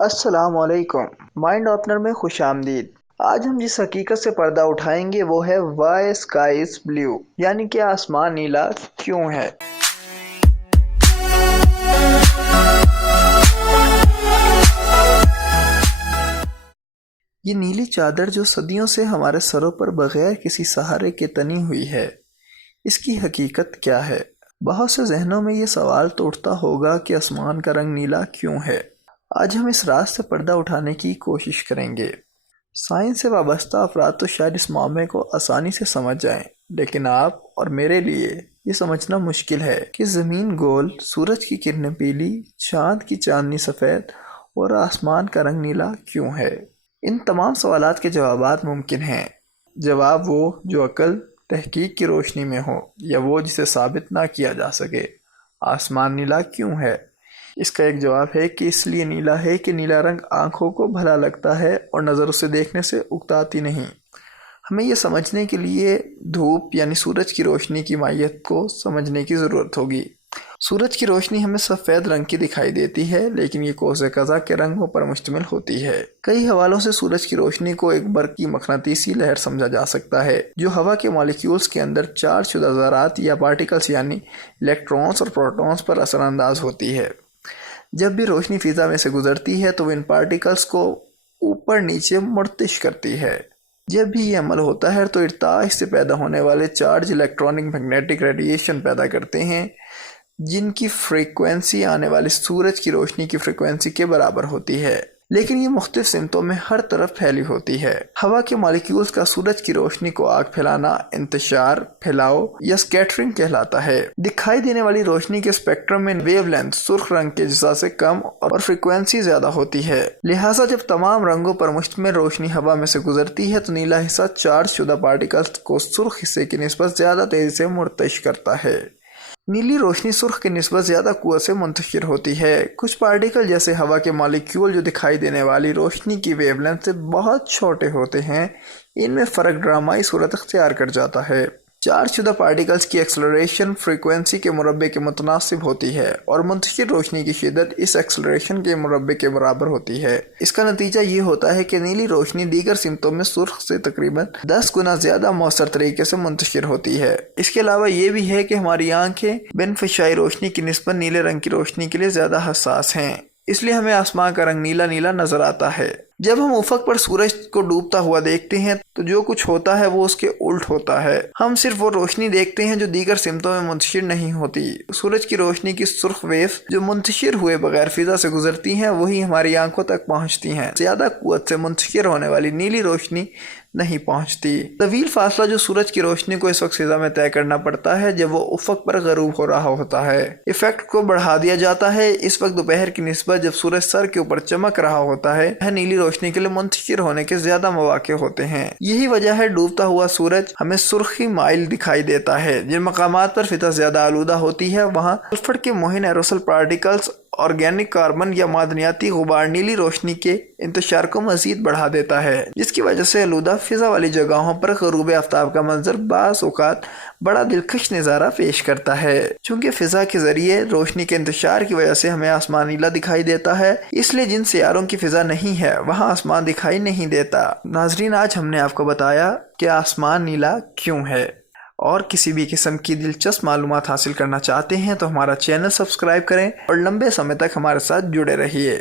السلام علیکم، mind opener میں خوش آمدید۔ آج ہم جس حقیقت سے پردہ اٹھائیں گے وہ ہے وائی اسکائی از بلیو، یعنی کہ آسمان نیلا کیوں ہے۔ یہ نیلی چادر جو صدیوں سے ہمارے سروں پر بغیر کسی سہارے کے تنی ہوئی ہے، اس کی حقیقت کیا ہے؟ بہت سے ذہنوں میں یہ سوال تو اٹھتا ہوگا کہ آسمان کا رنگ نیلا کیوں ہے۔ آج ہم اس راز سے پردہ اٹھانے کی کوشش کریں گے۔ سائنس سے وابستہ افراد تو شاید اس معاملے کو آسانی سے سمجھ جائیں، لیکن آپ اور میرے لیے یہ سمجھنا مشکل ہے کہ زمین گول، سورج کی کرنیں پیلی، چاند کی چاندنی سفید اور آسمان کا رنگ نیلا کیوں ہے۔ ان تمام سوالات کے جوابات ممکن ہیں۔ جواب وہ جو عقل تحقیق کی روشنی میں ہو، یا وہ جسے ثابت نہ کیا جا سکے۔ آسمان نیلا کیوں ہے؟ اس کا ایک جواب ہے کہ اس لیے نیلا ہے کہ نیلا رنگ آنکھوں کو بھلا لگتا ہے اور نظر اسے دیکھنے سے اکتاتی نہیں۔ ہمیں یہ سمجھنے کے لیے دھوپ یعنی سورج کی روشنی کی ماہیت کو سمجھنے کی ضرورت ہوگی۔ سورج کی روشنی ہمیں سفید رنگ کی دکھائی دیتی ہے، لیکن یہ قوس قزح کے رنگوں پر مشتمل ہوتی ہے۔ کئی حوالوں سے سورج کی روشنی کو ایک برقی مقناطیسی لہر سمجھا جا سکتا ہے جو ہوا کے مالیکیولز کے اندر چارج شدہ ذرات یا پارٹیکلز یعنی الیکٹرونز اور پروٹونز پر اثر انداز ہوتی ہے۔ جب بھی روشنی فضا میں سے گزرتی ہے تو وہ ان پارٹیکلز کو اوپر نیچے مرتعش کرتی ہے۔ جب بھی یہ عمل ہوتا ہے تو ارتعاش سے پیدا ہونے والے چارج الیکٹرونک میگنیٹک ریڈیشن پیدا کرتے ہیں، جن کی فریکوینسی آنے والی سورج کی روشنی کی فریکوینسی کے برابر ہوتی ہے، لیکن یہ مختلف سمتوں میں ہر طرف پھیلی ہوتی ہے۔ ہوا کے مالیکیولز کا سورج کی روشنی کو آگ پھیلانا انتشار، پھیلاؤ یا سکیٹرنگ کہلاتا ہے۔ دکھائی دینے والی روشنی کے اسپیکٹرم میں ویو لینتھ سرخ رنگ کے اجزاء سے کم اور فریکوینسی زیادہ ہوتی ہے، لہٰذا جب تمام رنگوں پر مشتمل روشنی ہوا میں سے گزرتی ہے تو نیلا حصہ چارج شدہ پارٹیکلز کو سرخ حصے کی نسبت زیادہ تیزی سے مرتعش کرتا ہے۔ نیلی روشنی سرخ کی نسبت زیادہ قوت سے منتشر ہوتی ہے۔ کچھ پارٹیکل جیسے ہوا کے مالیکیول جو دکھائی دینے والی روشنی کی ویو لینتھ سے بہت چھوٹے ہوتے ہیں، ان میں فرق ڈرامائی صورت اختیار کر جاتا ہے۔ چارج شدہ پارٹیکلز کی ایکسلریشن فریکوینسی کے مربع کے متناسب ہوتی ہے اور منتشر روشنی کی شدت اس ایکسلریشن کے مربع کے برابر ہوتی ہے۔ اس کا نتیجہ یہ ہوتا ہے کہ نیلی روشنی دیگر سمتوں میں سرخ سے تقریباً 10 گنا زیادہ مؤثر طریقے سے منتشر ہوتی ہے۔ اس کے علاوہ یہ بھی ہے کہ ہماری آنکھیں بنفشائی روشنی کی نسبت نیلے رنگ کی روشنی کے لیے زیادہ حساس ہیں، اس لیے ہمیں آسمان کا رنگ نیلا نیلا نظر آتا ہے۔ جب ہم افق پر سورج کو ڈوبتا ہوا دیکھتے ہیں تو جو کچھ ہوتا ہے وہ اس کے الٹ ہوتا ہے۔ ہم صرف وہ روشنی دیکھتے ہیں جو دیگر سمتوں میں منتشر نہیں ہوتی۔ سورج کی روشنی کی سرخ ویو جو منتشر ہوئے بغیر فضا سے گزرتی ہیں وہی ہماری آنکھوں تک پہنچتی ہیں۔ زیادہ قوت سے منتشر ہونے والی نیلی روشنی نہیں پہنچتی۔ طویل فاصلہ جو سورج کی روشنی کو اس وقت فضا میں طے کرنا پڑتا ہے جب وہ افق پر غروب ہو رہا ہوتا ہے۔ ایفیکٹ کو بڑھا دیا جاتا ہے۔ اس وقت دوپہر کی نسبت جب سورج سر کے اوپر چمک رہا ہوتا ہے، نیلی روشنی کے لیے منتشر ہونے کے زیادہ مواقع ہوتے ہیں۔ یہی وجہ ہے ڈوبتا ہوا سورج ہمیں سرخی مائل دکھائی دیتا ہے۔ جن مقامات پر فضا زیادہ آلودہ ہوتی ہے وہاں سلفر کے مہین ایروسل پارٹیکلز، آرگینک کاربن یا معدنیاتی غبار نیلی روشنی کے انتشار کو مزید بڑھا دیتا ہے، جس کی وجہ سے آلودہ فضا والی جگہوں پر غروب آفتاب کا منظر بعض اوقات بڑا دلکش نظارہ پیش کرتا ہے۔ چونکہ فضا کے ذریعے روشنی کے انتشار کی وجہ سے ہمیں آسمان نیلا دکھائی دیتا ہے، اس لیے جن سیاروں کی فضا نہیں ہے وہاں آسمان دکھائی نہیں دیتا۔ ناظرین، آج ہم نے آپ کو بتایا کہ آسمان نیلا کیوں ہے۔ اور کسی بھی قسم کی دلچسپ معلومات حاصل کرنا چاہتے ہیں تو ہمارا چینل سبسکرائب کریں اور لمبے سمے تک ہمارے ساتھ جڑے رہیے۔